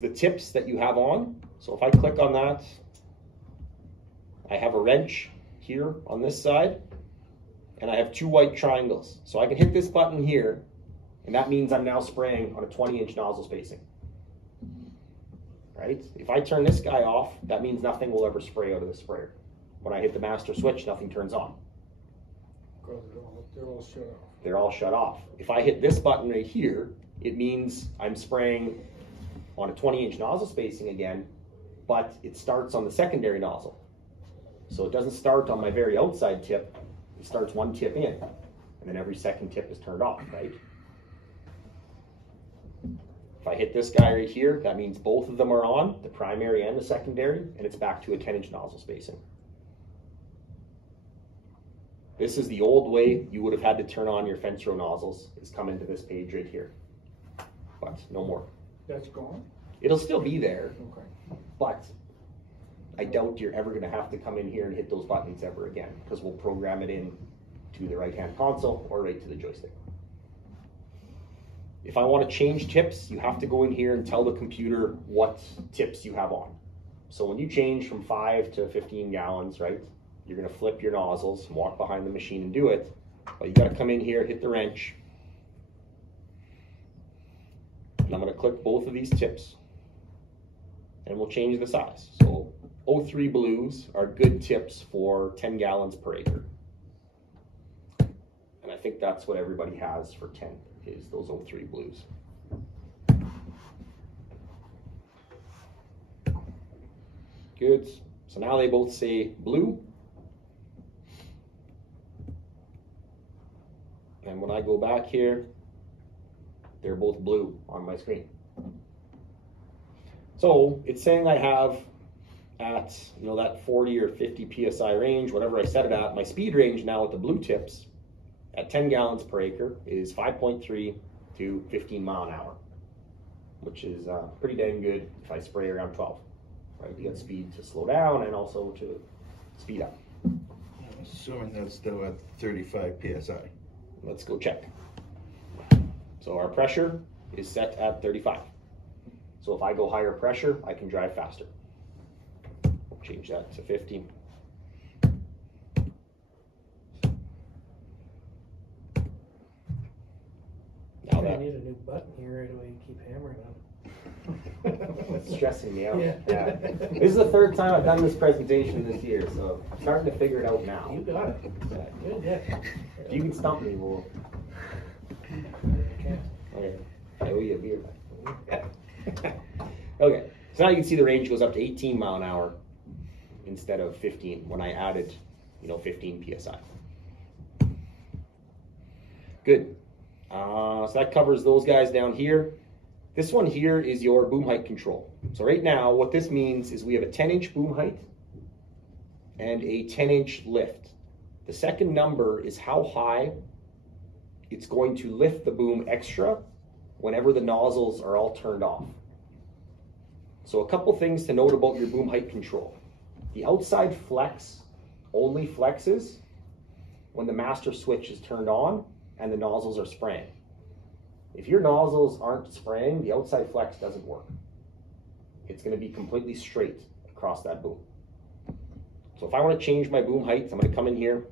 the tips that you have on. So if I click on that, I have a wrench here on this side, and I have two white triangles. So I can hit this button here, and that means I'm now spraying on a 20-inch nozzle spacing. Right? If I turn this guy off, that means nothing will ever spray out of the sprayer. When I hit the master switch, nothing turns on. They're all shut off. They're all shut off. If I hit this button right here, it means I'm spraying on a 20-inch nozzle spacing again, but it starts on the secondary nozzle. So it doesn't start on my very outside tip, it starts one tip in, and then every second tip is turned off, right? If I hit this guy right here, that means both of them are on, the primary and the secondary, and it's back to a 10-inch nozzle spacing. This is the old way you would have had to turn on your fence row nozzles, is come into this page right here, but no more. That's gone? It'll still be there, Okay. but I doubt you're ever going to have to come in here and hit those buttons ever again, because we'll program it in to the right-hand console or right to the joystick. If I want to change tips, you have to go in here and tell the computer what tips you have on. So when you change from 5 to 15 gallons, right, you're going to flip your nozzles and walk behind the machine and do it. But you got to come in here, hit the wrench, and I'm going to click both of these tips, and we'll change the size. So 03 blues are good tips for 10 gallons per acre. And I think that's what everybody has for 10, is those 03 blues. Good. So now they both say blue. And when I go back here, they're both blue on my screen. So it's saying I have at, that 40 or 50 PSI range, whatever I set it at, my speed range now with the blue tips at 10 gallons per acre is 5.3 to 15 mile an hour, which is pretty dang good if I spray around 12. Right? You got speed to slow down and also to speed up. I'm assuming that's still at 35 PSI. Let's go check. So our pressure is set at 35. So if I go higher pressure, I can drive faster. Change that to 50. Now I need a new button here right away. You keep hammering on it. That's stressing me out. Yeah. This is the third time I've done this presentation this year, so I'm starting to figure it out now. You got it. Good, yeah. If you can stump me, we'll. Okay. I owe you a beer. Okay. So now you can see the range goes up to 18 mile an hour instead of 15 when I added, 15 PSI. Good. So that covers those guys down here. This one here is your boom height control. So right now, what this means is we have a 10-inch boom height and a 10-inch lift. The second number is how high it's going to lift the boom extra whenever the nozzles are all turned off. So a couple things to note about your boom height control. The outside flex only flexes when the master switch is turned on and the nozzles are spraying. If your nozzles aren't spraying, the outside flex doesn't work. It's going to be completely straight across that boom. So if I want to change my boom height, I'm going to come in here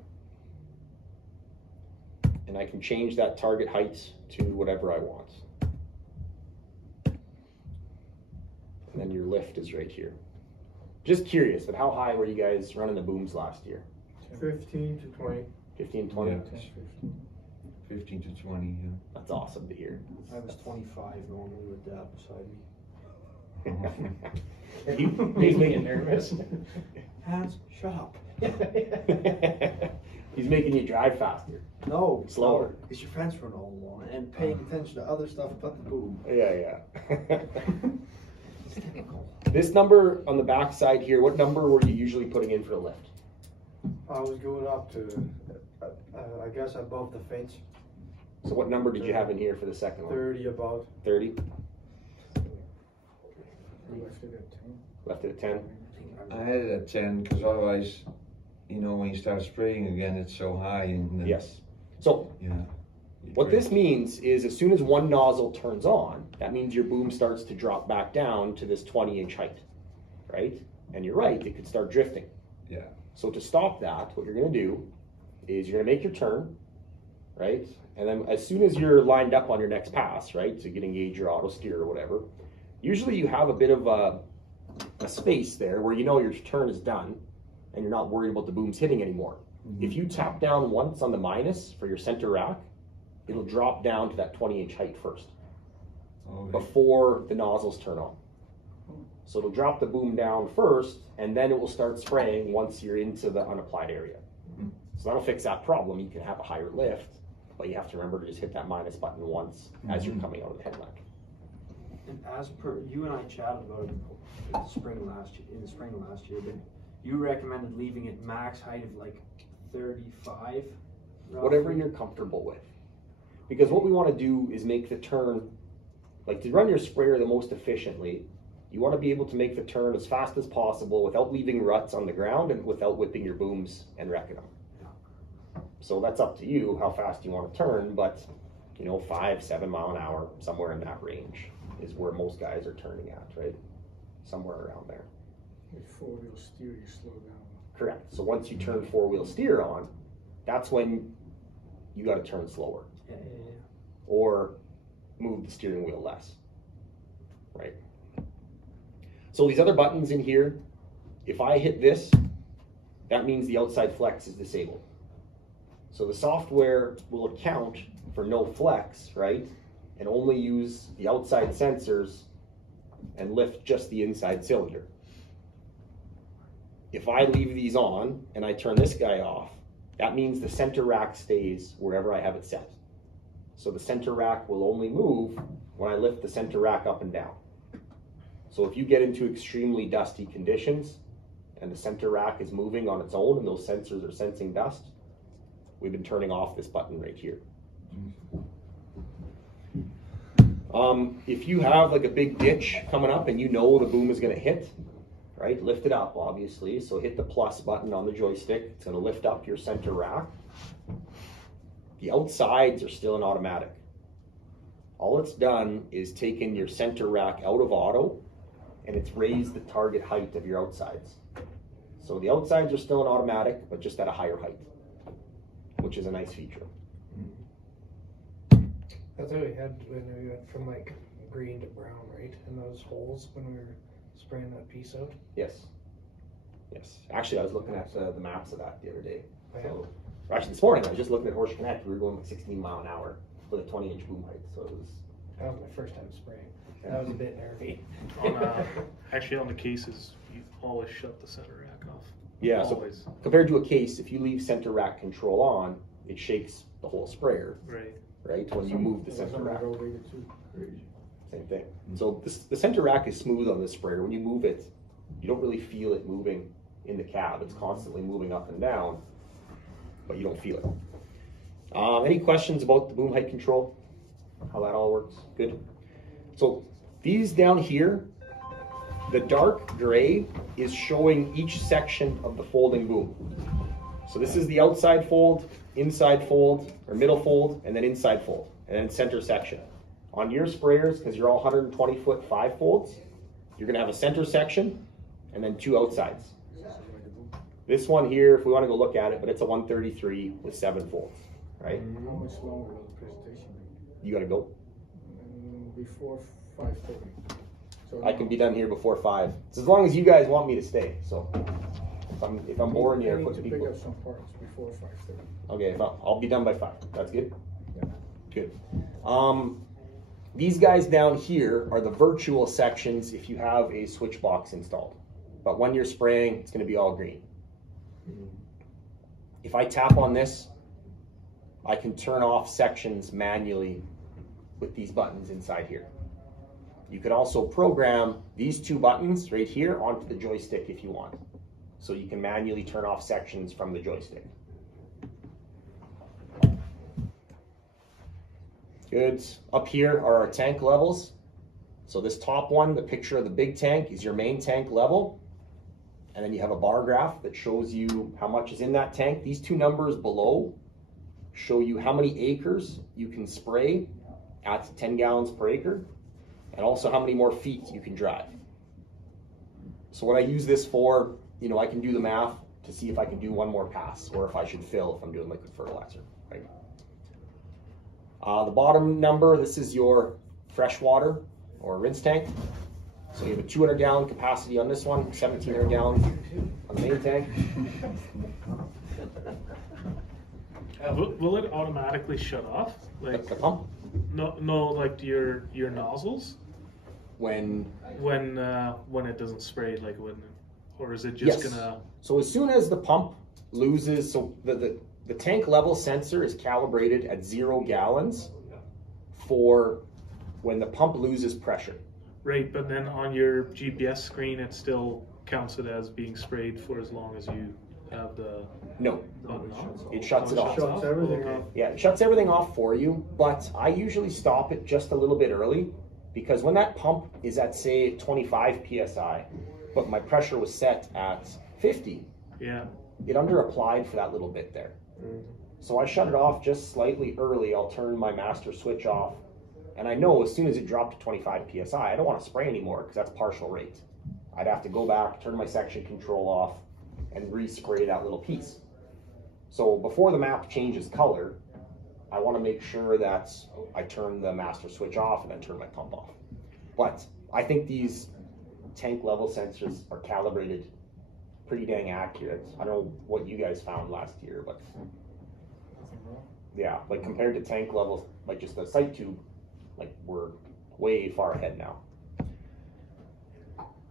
and I can change that target height to whatever I want. And then your lift is right here. Just curious, but how high were you guys running the booms last year? 15 to 20. 15, 20? Yeah. 15 to 20, yeah. That's awesome to hear. I was 25 normally with Dad beside me. He's making nervous. Hans, shut up. He's making you drive faster. No, Slower. no, it's your fence run all along and paying attention to other stuff but the boom. Yeah. It's typical. This number on the back side here, what number were you usually putting in for the lift? I was going up to, I guess above the fence. So what number did you have in here for the second one? 30 about. 30? Left it at 10. Left it at 10? I had it at 10 because otherwise, when you start spraying again, it's so high. And Yes. So yeah, What this means is as soon as one nozzle turns on, that means your boom starts to drop back down to this 20-inch height, right? And you're right, it could start drifting. Yeah. So to stop that, what you're gonna do is you're gonna make your turn, right? And then as soon as you're lined up on your next pass, right, to get engage your auto steer or whatever, usually you have a bit of a space there where you know your turn is done and you're not worried about the booms hitting anymore. If you tap down once on the minus for your center rack, it'll drop down to that 20-inch height first before the nozzles turn on. So it'll drop the boom down first, and then it will start spraying once you're into the unapplied area. So that'll fix that problem. You can have a higher lift, but you have to remember to just hit that minus button once as you're coming out of the headlamp. And as per, you and I chatted about it in the spring last year, but you recommended leaving it max height of like 35? Whatever you're comfortable with. Because what we want to do is make the turn, like to run your sprayer the most efficiently, you want to be able to make the turn as fast as possible without leaving ruts on the ground and without whipping your booms and wrecking them. So that's up to you how fast you want to turn, but 5-7 mile an hour, somewhere in that range is where most guys are turning at, right? Somewhere around there. With four-wheel steer, you slow down. Correct. So once you turn four-wheel steer on, that's when you got to turn slower. Or move the steering wheel less, right? So these other buttons in here, if I hit this, that means the outside flex is disabled. So the software will account for no flex, right? And only use the outside sensors and lift just the inside cylinder. If I leave these on and I turn this guy off, that means the center rack stays wherever I have it set. So the center rack will only move when I lift the center rack up and down. So if you get into extremely dusty conditions and the center rack is moving on its own and those sensors are sensing dust, we've been turning off this button right here. If you have like a big ditch coming up and you know the boom is going to hit, right, lift it up obviously. So hit the plus button on the joystick. It's going to lift up your center rack. The outsides are still in automatic. All it's done is taken your center rack out of auto and it's raised the target height of your outsides. So the outsides are still in automatic, but just at a higher height, which is a nice feature. That's what we had when we went from like green to brown, right? In those holes when we were spraying that piece out. Yes. Yes. Actually, I was looking at the maps of that the other day. So, actually, this morning I was just looking at Horsch Connect. We were going like 16 mile an hour with a 20-inch boom height. So it was. That was my first time spraying. That was a bit nervy. Actually, on the cases, you always shut the center rack off. Yeah. Always. So compared to a case, if you leave center rack control on, it shakes the whole sprayer. Right. Right when you move the center rack. Crazy. Same thing. So the center rack is smooth on this sprayer. When you move it, you don't really feel it moving in the cab. It's constantly moving up and down, but you don't feel it. Any questions about the boom height control? How that all works? Good. So these down here, the dark gray is showing each section of the folding boom. So this is the outside fold, inside fold, or middle fold, and then inside fold, and then center section. On your sprayers, because you're all 120-foot 5 folds, you're going to have a center section and then 2 outsides. This one here, if we want to go look at it, but it's a 133 with 7 folds, right? How much longer will the presentation be? You got to go. Before 5:30. So I can be done here before 5. It's as long as you guys want me to stay. So if I'm boring you, I I need put to people. pick up some parts before 5:30. Okay, I'll be done by 5. That's good? Yeah. Good. These guys down here are the virtual sections if you have a switch box installed. But when you're spraying, it's going to be all green. If I tap on this, I can turn off sections manually with these buttons inside here. You can also program these 2 buttons right here onto the joystick if you want. So you can manually turn off sections from the joystick. Good. Up here are our tank levels. So this top one, the picture of the big tank, is your main tank level. And then you have a bar graph that shows you how much is in that tank. These 2 numbers below show you how many acres you can spray at 10 gallons per acre, and also how many more feet you can drive. So what I use this for, you know, I can do the math to see if I can do one more pass or if I should fill if I'm doing liquid fertilizer, right? The bottom number, this is your freshwater or rinse tank. So you have a 200 gallon capacity on this one, 1700 gallons on the main tank. Will it automatically shut off? Like The pump? no, like your nozzles When it doesn't spray, like or is it just Yes. gonna? So as soon as the pump loses, so the tank level sensor is calibrated at 0 gallons for when the pump loses pressure. Right, but then on your GPS screen, it still counts it as being sprayed for as long as you have the No, button on. it shuts it off. Shuts everything Okay. off. Yeah, it shuts everything off for you, but I usually stop it just a little bit early because when that pump is at, say, 25 PSI, but my pressure was set at 50, Yeah. it under applied for that little bit there. So I shut it off just slightly early. I'll turn my master switch off, and I know as soon as it dropped to 25 PSI, I don't want to spray anymore because that's partial rate. I'd have to go back, turn my section control off, and respray that little piece. So before the map changes color, I want to make sure that I turn the master switch off and then turn my pump off. But I think these tank level sensors are calibrated pretty dang accurate. I don't know what you guys found last year, but yeah, like compared to tank levels, like just the sight tube, like we're way far ahead now.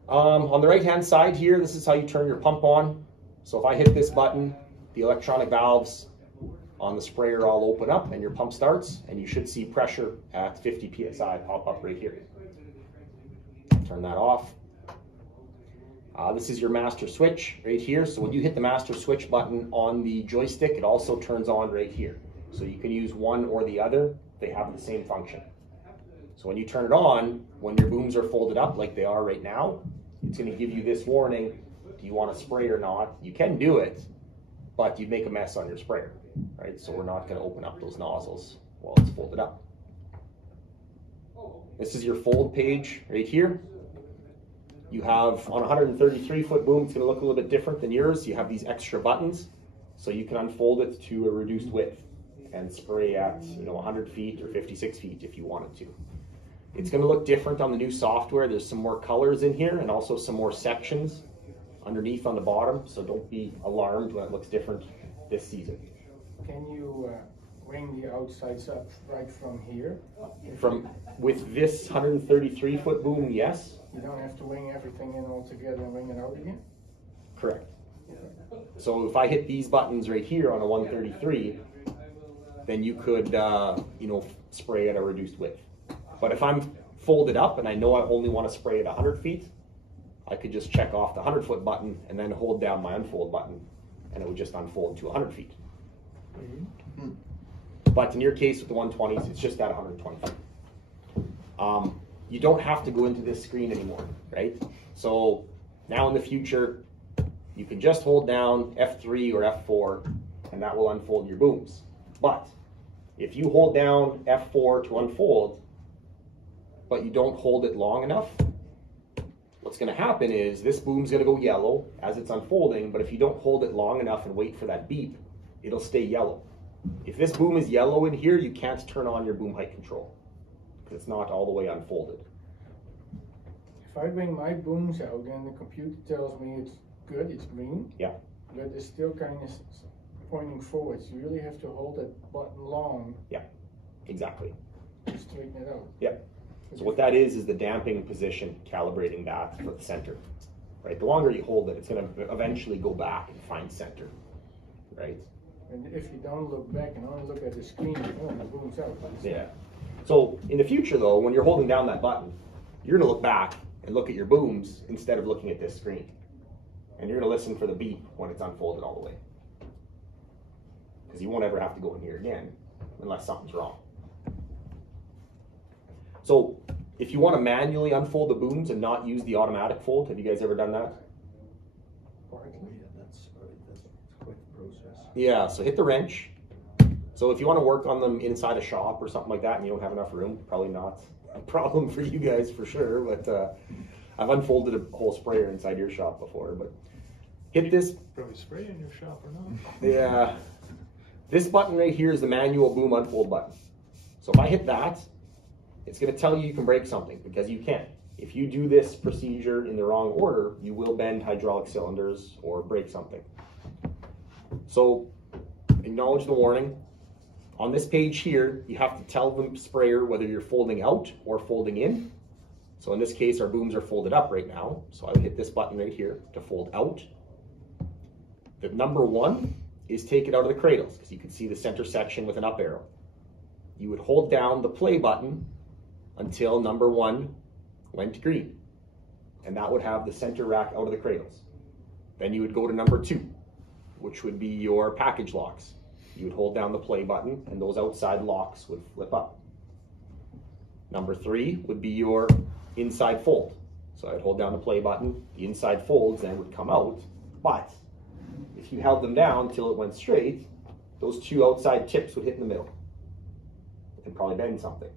On the right hand side here, this is how you turn your pump on. So if I hit this button, the electronic valves on the sprayer all open up and your pump starts, and you should see pressure at 50 PSI pop up right here. Turn that off. This is your master switch right here. So when you hit the master switch button on the joystick, it also turns on right here. So you can use one or the other. They have the same function. So when you turn it on, when your booms are folded up like they are right now, it's going to give you this warning. Do you want to spray or not? You can do it, but you'd make a mess on your sprayer, right? So we're not going to open up those nozzles while it's folded up. This is your fold page right here. You have on a 133 foot boom, it's going to look a little bit different than yours. You have these extra buttons, so you can unfold it to a reduced width and spray at 100 feet or 56 feet if you wanted to. It's going to look different on the new software. There's some more colors in here and also some more sections underneath on the bottom, so don't be alarmed when it looks different this season. Can you ring the outsides up right from here? With this 133 foot boom, yes. You don't have to wing everything in all together and wing it out again? Correct. So if I hit these buttons right here on a 133, then you could spray at a reduced width. But if I'm folded up and I know I only want to spray at 100 feet, I could just check off the 100 foot button and then hold down my unfold button, and it would just unfold to 100 feet. But in your case with the 120s, it's just at 120 feet. You don't have to go into this screen anymore, right? So now in the future, you can just hold down F3 or F4, and that will unfold your booms. But if you hold down F4 to unfold, but you don't hold it long enough, what's going to happen is this boom's going to go yellow as it's unfolding, but if you don't hold it long enough and wait for that beep, it'll stay yellow. If this boom is yellow in here, you can't turn on your boom height control because it's not all the way unfolded. If I bring my booms out and the computer tells me it's good, it's green, Yeah. but it's still kind of pointing forwards, you really have to hold that button long Exactly. to straighten it out. Yeah. So what that is the damping position, calibrating that for the center, right? The longer you hold it, it's going to eventually go back and find center, right? And if you don't look back and only look at the screen, the boom's out. Yeah. So in the future though, when you're holding down that button, you're going to look back and look at your booms instead of looking at this screen. And you're going to listen for the beep when it's unfolded all the way. Because you won't ever have to go in here again unless something's wrong. So if you want to manually unfold the booms and not use the automatic fold, have you guys ever done that? Yeah, that's quite the process. Yeah, so hit the wrench, So if you want to work on them inside a shop or something like that and you don't have enough room, probably not a problem for you guys for sure, but I've unfolded a whole sprayer inside your shop before. But hit this. Probably spray in your shop or not. Yeah. This button right here is the manual boom unfold button. So if I hit that, it's going to tell you can break something, because you can. If you do this procedure in the wrong order, you will bend hydraulic cylinders or break something. So acknowledge the warning. On this page here, you have to tell the sprayer whether you're folding out or folding in. So in this case, our booms are folded up right now. So I would hit this button right here to fold out. The number 1 is take it out of the cradles, because you can see the center section with an up arrow. You would hold down the play button until number 1 went green, and that would have the center rack out of the cradles. Then you would go to number 2, which would be your package locks. You would hold down the play button and those outside locks would flip up. Number 3 would be your inside fold. So I'd hold down the play button, the inside folds then would come out, but if you held them down till it went straight, those 2 outside tips would hit in the middle and probably bend something.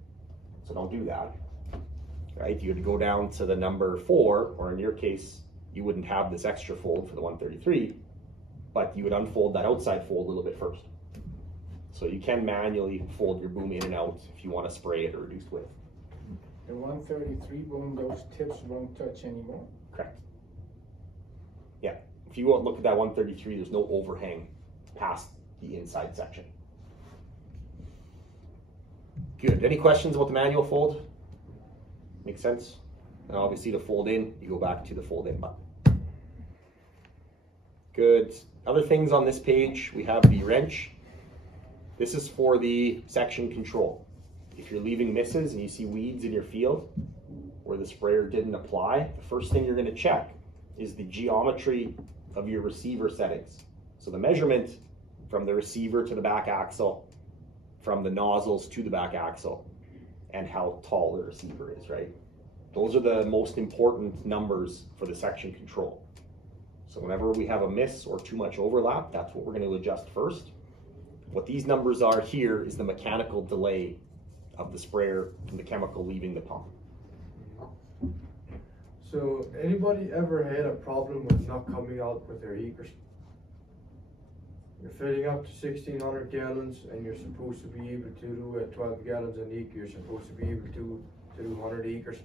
So don't do that, right? You would go down to the number 4, or in your case, you wouldn't have this extra fold for the 133, but you would unfold that outside fold a little bit first. So you can manually fold your boom in and out if you want to spray it or reduced width. The 133 boom, those tips won't touch anymore. Correct. Yeah, if you go and look at that 133, there's no overhang past the inside section. Good. Any questions about the manual fold? Makes sense? And obviously to fold in, you go back to the fold in button. Good. Other things on this page, we have the wrench. This is for the section control. If you're leaving misses and you see weeds in your field where the sprayer didn't apply, the first thing you're going to check is the geometry of your receiver settings. So the measurement from the receiver to the back axle, from the nozzles to the back axle, and how tall the receiver is, right? Those are the most important numbers for the section control. So whenever we have a miss or too much overlap, that's what we're going to adjust first. What these numbers are here is the mechanical delay of the sprayer and the chemical leaving the pump. So anybody ever had a problem with not coming out with their acres? You're filling up to 1,600 gallons and you're supposed to be able to do at 12 gallons an acre, you're supposed to be able to do 100 acres.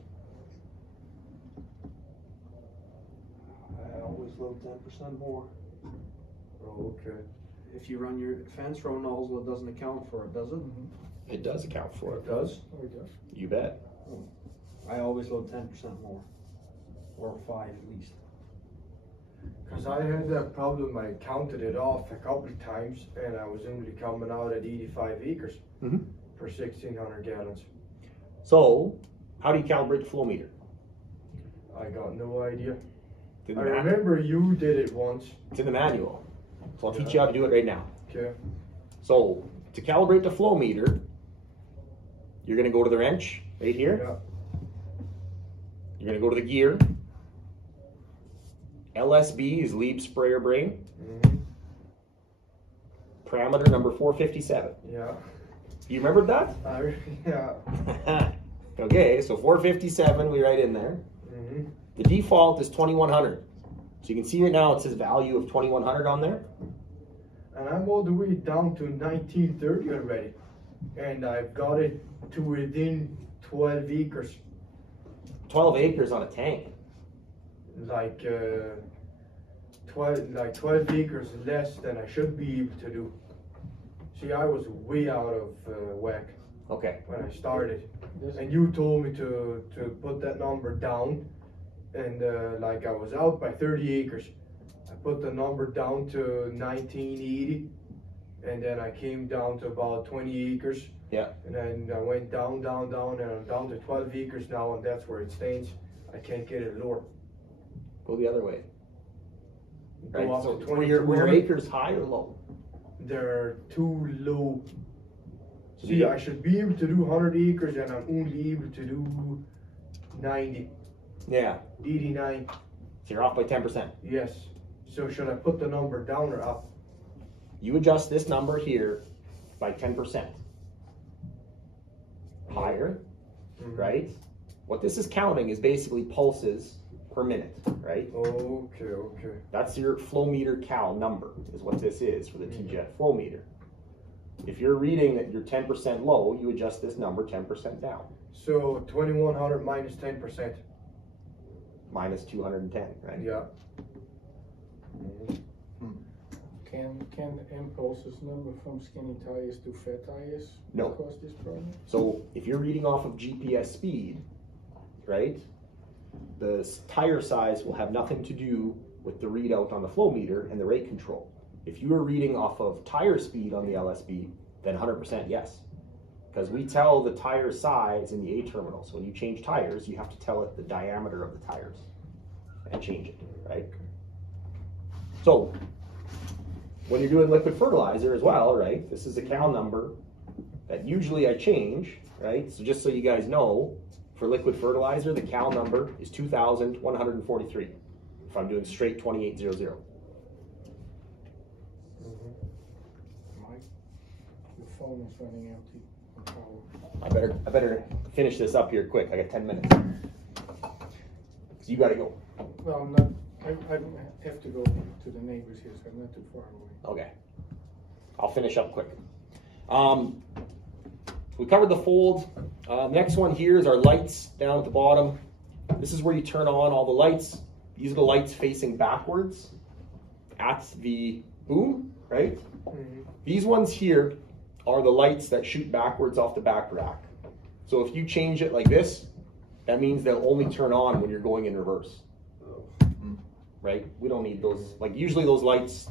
I always load 10% more. Oh, okay. If you run your fence row nozzle, it doesn't account for it, does it? It does account for it. It does? Oh, it does. You bet. I always load 10% more, or 5 at least. Because I had that problem, I counted it off a couple of times and I was only coming out at 85 acres for 1,600 gallons. So, how do you calibrate the flow meter? I got no idea. It's I in the remember you did it once. It's in the manual. So I'll teach you how to do it right now. Okay. So, to calibrate the flow meter, you're going to go to the wrench right here. Yeah. You're going to go to the gear. LSB is Leeb sprayer brain. Parameter number 457. Yeah. You remembered that? Yeah. Okay, so 457, we write in there. The default is 2100. So you can see right now it says value of 2100 on there. And I'm all the way down to 1930 already. And I've got it to within 12 acres. 12 acres on a tank. Like 12 acres less than I should be able to do. See, I was way out of whack Okay. when I started. And you told me to put that number down. And like I was out by 30 acres. I put the number down to 1980. And then I came down to about 20 acres. Yeah. And then I went down, and I'm down to 12 acres now, and that's where it stays. I can't get it lower. Go the other way. Right. Go up So to were your 2200. acres high or low? They're too low. See, I should be able to do 100 acres, and I'm only able to do 90, Yeah. 89. So you're off by 10%. Yes. So should I put the number down or up? You adjust this number here by 10%. Higher, right? What this is counting is basically pulses per minute, right? Okay, okay. That's your flow meter cal number, is what this is for the T-jet flow meter. If you're reading that you're 10% low, you adjust this number 10% down. So 2100 minus 10%. Minus 210, right? Yeah. Can the impulses number from skinny tires to fat tires No. cause this problem? So if you're reading off of GPS speed, right, the tire size will have nothing to do with the readout on the flow meter and the rate control. If you are reading off of tire speed on the LSB, then 100% yes. Because we tell the tire size in the A terminal. So when you change tires, you have to tell it the diameter of the tires and change it, right? So when you're doing liquid fertilizer as well, right, this is a cal number that usually I change, right? So just so you guys know, for liquid fertilizer, the cal number is 2,143 if I'm doing straight 2800. The phone is running empty. I better finish this up here quick. I got 10 minutes. So you got to go. Well, I'm not. I have to go to the neighbors here, so I'm not too far away. Okay. I'll finish up quick. We covered the fold. Next one here is our lights down at the bottom. This is where you turn on all the lights. These are the lights facing backwards at the boom, right? These ones here are the lights that shoot backwards off the back rack. So if you change it like this, that means they'll only turn on when you're going in reverse. Right? We don't need those. Like usually those lights,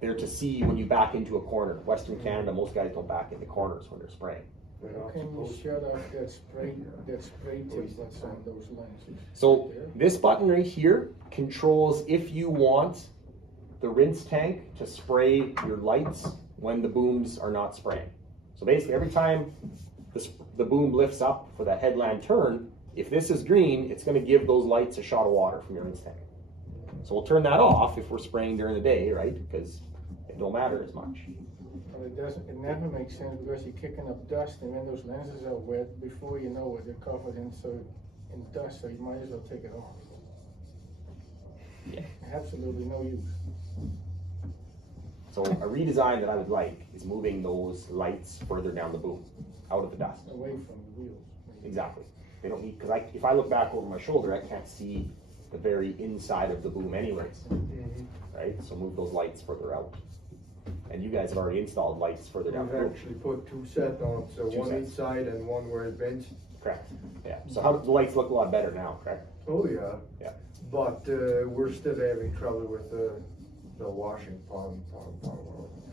they're to see when you back into a corner. Western Canada, most guys don't back into corners when they're spraying. Can you shut off that spray tip that's on those lenses? So this button right here controls if you want the rinse tank to spray your lights when the booms are not spraying. So basically every time the boom lifts up for that headland turn, if this is green, it's going to give those lights a shot of water from your rinse tank. So we'll turn that off if we're spraying during the day, right? Because it don't matter as much. Well, it never makes sense because you're kicking up dust, and when those lenses are wet, before you know it, they're covered in dust, so you might as well take it off. Yeah. Absolutely no use. So a redesign that I would like is moving those lights further down the boom, out of the dust. Away from the wheels. Maybe. Exactly. They don't need, because if I look back over my shoulder, I can't see the very inside of the boom anyways, right? So move those lights further out. And you guys have already installed lights further down We've the boom. actually put two sets on, so Two one sets. inside and one where it bends. Correct. Yeah. So how the lights look a lot better now, correct? Oh yeah. Yeah. But we're still having trouble with the washing pump.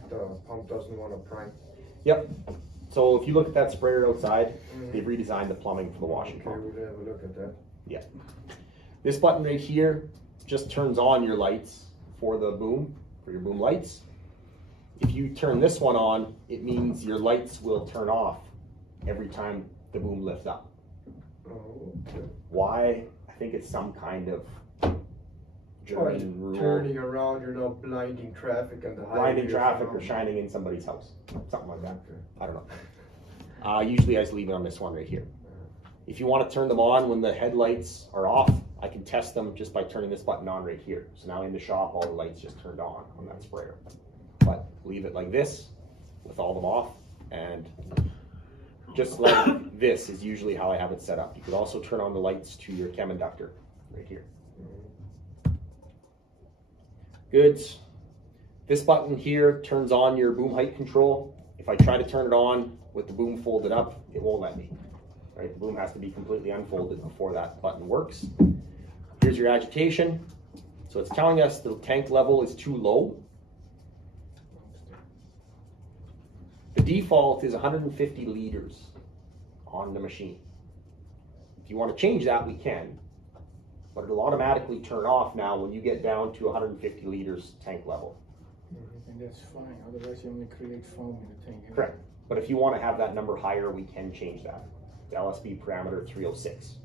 The pump doesn't want to prime. Yep. So if you look at that sprayer outside, they've redesigned the plumbing for the washing Okay, pump. we'll have a look at that. Yeah. This button right here just turns on your lights for the boom, for your boom lights. If you turn this one on, it means your lights will turn off every time the boom lifts up. Oh, okay. Why? I think it's some kind of German rule. Turning around, you're not blinding traffic on the highway. Blinding traffic or something. shining in somebody's house. Something like that. Okay. I don't know. Usually I just leave it on this one right here. If you want to turn them on when the headlights are off, I can test them just by turning this button on right here. So now in the shop, all the lights just turned on that sprayer. But leave it like this with all of them off, and just like this is usually how I have it set up. You could also turn on the lights to your chem inductor right here. Good. This button here turns on your boom height control. If I try to turn it on with the boom folded up, it won't let me. Right? The boom has to be completely unfolded before that button works. Here's your agitation. So it's telling us the tank level is too low. The default is 150 liters on the machine. If you want to change that, we can. But it'll automatically turn off now when you get down to 150 liters tank level. And that's fine, otherwise you only create foam in the tank. Correct. But if you want to have that number higher, we can change that. The LSB parameter 306.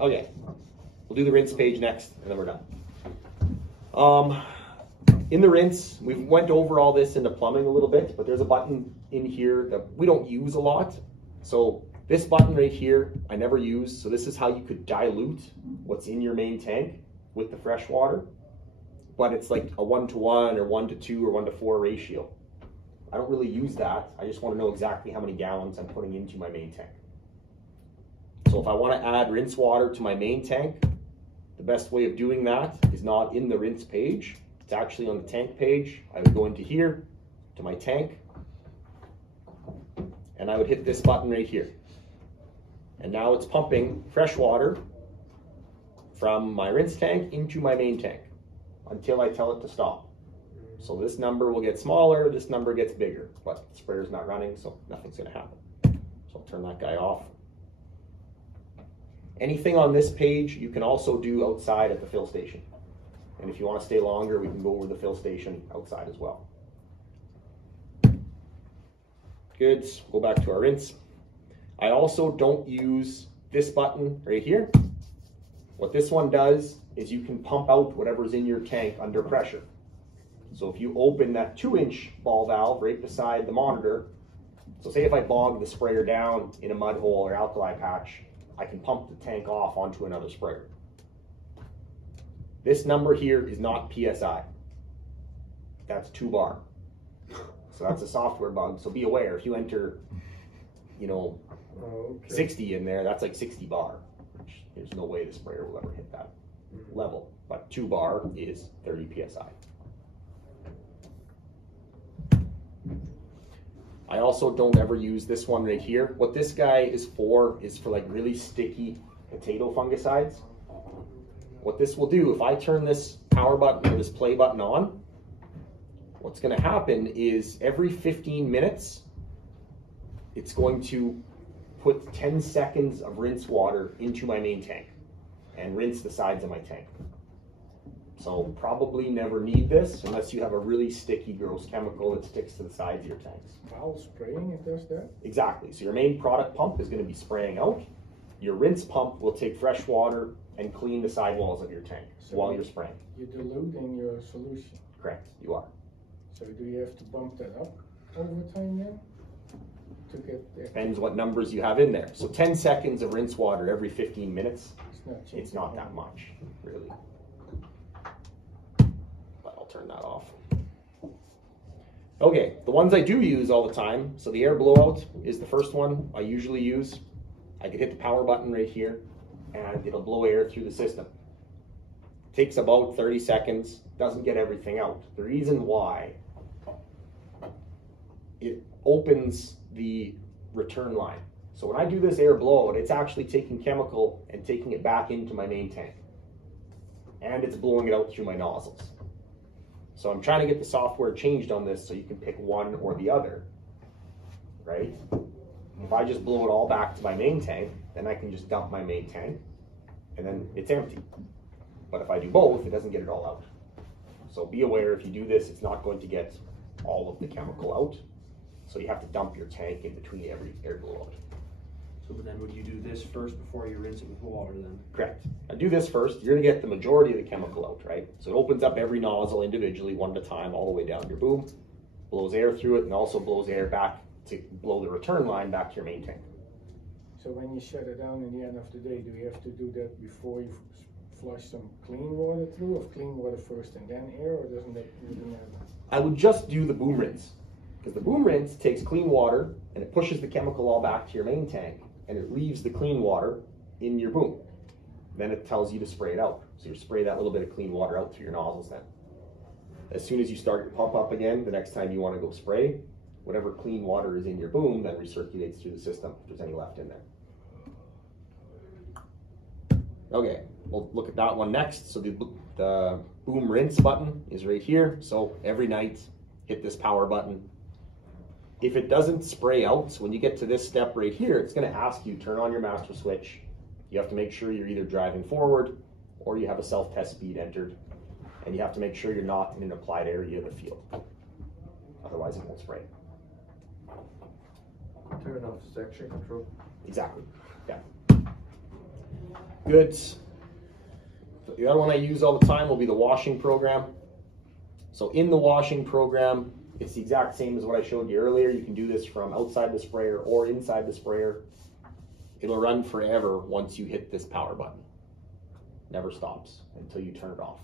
Okay, we'll do the rinse page next, and then we're done. In the rinse, we went over all this into plumbing a little bit, but there's a button in here that we don't use a lot. So this button right here, I never use. So this is how you could dilute what's in your main tank with the fresh water. But it's like a 1-to-1 or 1-to-2 or 1-to-4 ratio. I don't really use that. I just want to know exactly how many gallons I'm putting into my main tank. So if I want to add rinse water to my main tank, the best way of doing that is not in the rinse page. It's actually on the tank page. I would go into here, to my tank, and I would hit this button right here. And now it's pumping fresh water from my rinse tank into my main tank until I tell it to stop. So this number will get smaller, this number gets bigger, but the sprayer's not running, so nothing's gonna happen. So I'll turn that guy off. Anything on this page you can also do outside at the fill station. And if you want to stay longer, we can go over the fill station outside as well. Good, go back to our rinse. I also don't use this button right here. What this one does is you can pump out whatever's in your tank under pressure. So if you open that 2-inch ball valve right beside the monitor, so say if I bog the sprayer down in a mud hole or alkali patch, I can pump the tank off onto another sprayer. This number here is not PSI. That's 2 bar. So that's a software bug. So be aware, if you enter, 60 in there, that's like 60 bar. Which there's no way the sprayer will ever hit that level. But 2 bar is 30 PSI. I also don't ever use this one right here. What this guy is for like really sticky potato fungicides. What this will do, if I turn this power button or this play button on, what's going to happen is every 15 minutes, it's going to put 10 seconds of rinse water into my main tank and rinse the sides of my tank. So probably never need this unless you have a really sticky, gross chemical that sticks to the sides of your tanks. While spraying, it does that? Exactly. So your main product pump is going to be spraying out. Your rinse pump will take fresh water and clean the sidewalls of your tank while you're spraying. You're diluting your solution. Correct, you are. So do you have to bump that up over time then? To get there? Depends what numbers you have in there. So 10 seconds of rinse water every 15 minutes, it's not that much, really. But I'll turn that off. Okay, the ones I do use all the time, so the air blowout is the first one I usually use. I can hit the power button right here, and it'll blow air through the system. Takes about 30 seconds, doesn't get everything out. The reason why, it opens the return line. So when I do this air blowout, it's actually taking chemical and taking it back into my main tank. And it's blowing it out through my nozzles. So I'm trying to get the software changed on this so you can pick one or the other, right? If I just blow it all back to my main tank, then I can just dump my main tank and then it's empty. But if I do both, it doesn't get it all out. So be aware, if you do this, it's not going to get all of the chemical out. So you have to dump your tank in between every air blowout. So then would you do this first before you rinse it with water then? Correct. I do this first. You're going to get the majority of the chemical out, right? So it opens up every nozzle individually, one at a time, all the way down your boom, blows air through it, and also blows air back to blow the return line back to your main tank. So when you shut it down in the end of the day, do you have to do that before you flush some clean water through, or clean water first and then air, or doesn't that really matter? I would just do the boom rinse, because the boom rinse takes clean water and it pushes the chemical all back to your main tank, and it leaves the clean water in your boom. Then it tells you to spray it out. So you spray that little bit of clean water out through your nozzles then. As soon as you start your pump up again, the next time you want to go spray, whatever clean water is in your boom then recirculates through the system if there's any left in there. Okay, we'll look at that one next. So the boom rinse button is right here. So every night, hit this power button. If it doesn't spray out, so when you get to this step right here, it's going to ask you, turn on your master switch. You have to make sure you're either driving forward or you have a self-test speed entered. And you have to make sure you're not in an applied area of the field. Otherwise it won't spray. Turn off section control. Exactly, yeah. Good. The other one I use all the time will be the washing program. So in the washing program, it's the exact same as what I showed you earlier. You can do this from outside the sprayer or inside the sprayer. It'll run forever once you hit this power button. Never stops until you turn it off.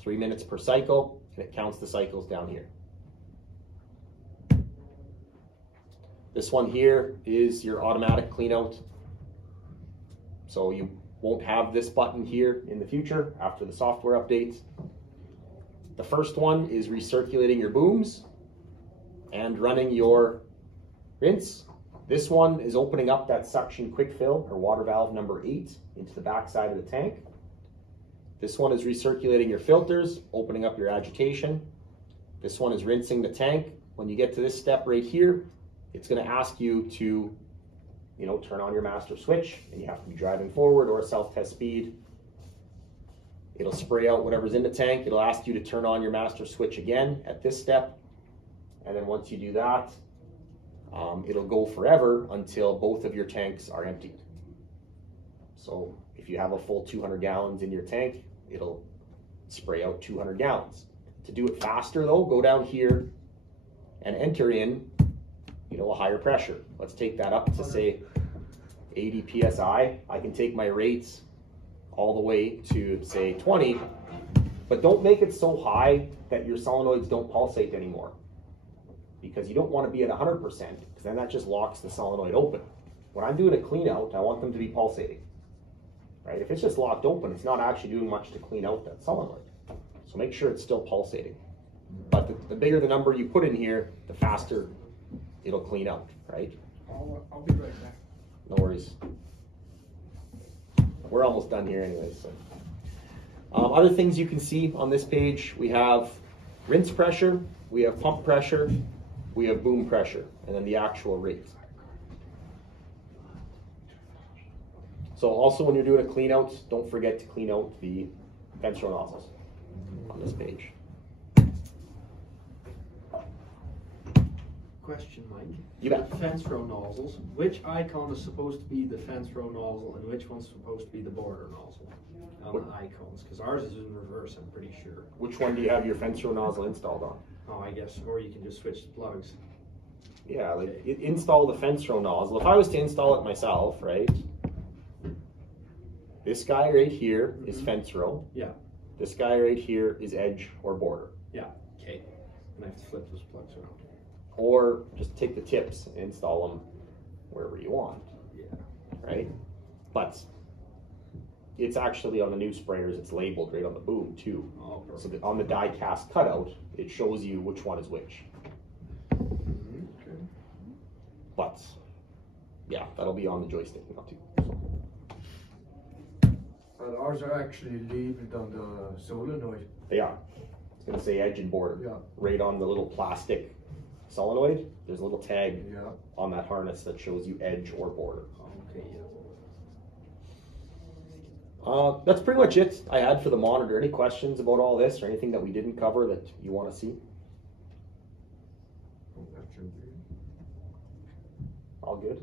3 minutes per cycle, and it counts the cycles down here. This one here is your automatic clean out. So you won't have this button here in the future after the software updates. The first one is recirculating your booms and running your rinse. This one is opening up that suction quick fill or water valve number 8 into the back side of the tank. This one is recirculating your filters, opening up your agitation. This one is rinsing the tank. When you get to this step right here, it's going to ask you to, turn on your master switch, and you have to be driving forward or self-test speed. It'll spray out whatever's in the tank. It'll ask you to turn on your master switch again at this step. And then once you do that, it'll go forever until both of your tanks are emptied. So if you have a full 200 gallons in your tank, it'll spray out 200 gallons. To do it faster though, go down here and enter in, a higher pressure. Let's take that up to say 80 PSI. I can take my rates all the way to say 20, but don't make it so high that your solenoids don't pulsate anymore, because you don't want to be at 100%, because then that just locks the solenoid open. When I'm doing a clean out, I want them to be pulsating, right? If it's just locked open, it's not actually doing much to clean out that solenoid. So make sure it's still pulsating. But the bigger the number you put in here, the faster it'll clean out, right? I'll be right back. No worries. We're almost done here anyways. So. Other things you can see on this page, we have rinse pressure, we have pump pressure, we have boom pressure, and then the actual rate. So also when you're doing a clean out, don't forget to clean out the fence row nozzles on this page. Question, Mike. You bet. Fence row nozzles. Which icon is supposed to be the fence row nozzle and which one's supposed to be the border nozzle on the icons? Because ours is in reverse, I'm pretty sure. Which one do you have your fence row nozzle installed on? Oh, I guess, or you can just switch the plugs. Yeah, like install the fence row nozzle. If I was to install it myself, right? This guy right here is fence row. Yeah. This guy right here is edge or border. Yeah. Okay. And I have to flip those plugs around. Or just take the tips and install them wherever you want. Yeah. Right? But it's actually on the new sprayers, it's labeled right on the boom too. Oh, so that on the die cast cutout, it shows you which one is which. Okay. But yeah, that'll be on the joystick now too. And ours are actually labeled on the solenoid. They are. It's going to say edge and border. Yeah. Right on the little plastic solenoid, there's a little tag Yeah. on that harness that shows you edge or border. Okay, yeah. That's pretty much it I had for the monitor. Any questions about all this or anything that we didn't cover that you want to see? All good?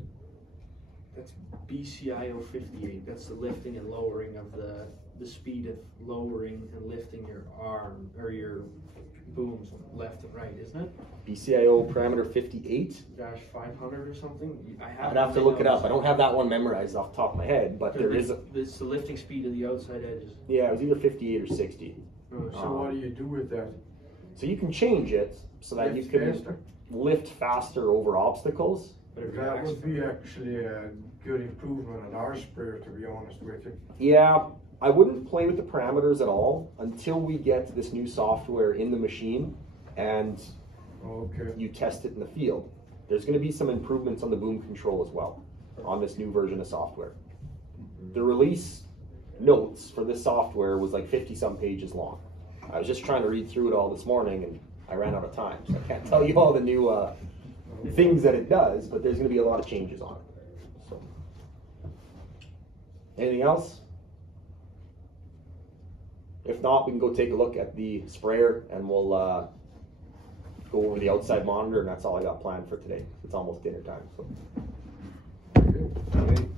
That's BCIO 58. That's the lifting and lowering of the speed of lowering and lifting your arm or your booms left and right, isn't it? BCIO parameter 58. Dash 500 or something. I'd have to look it up. I don't have that one memorized off the top of my head, but there is a. It's the lifting speed of the outside edges. Yeah, it was either 58 or 60. So what do you do with that? So you can change it so that you can lift faster over obstacles. But That would be actually a good improvement on our sprayer, to be honest with you. Yeah, I wouldn't play with the parameters at all until we get this new software in the machine and you test it in the field. There's going to be some improvements on the boom control as well on this new version of software. The release notes for this software was like 50-some pages long. I was just trying to read through it all this morning and I ran out of time, so I can't tell you all the new things that it does, but there's going to be a lot of changes on it. So. Anything else? If not, we can go take a look at the sprayer and we'll go over the outside monitor, and that's all I got planned for today. It's almost dinner time. So. Okay.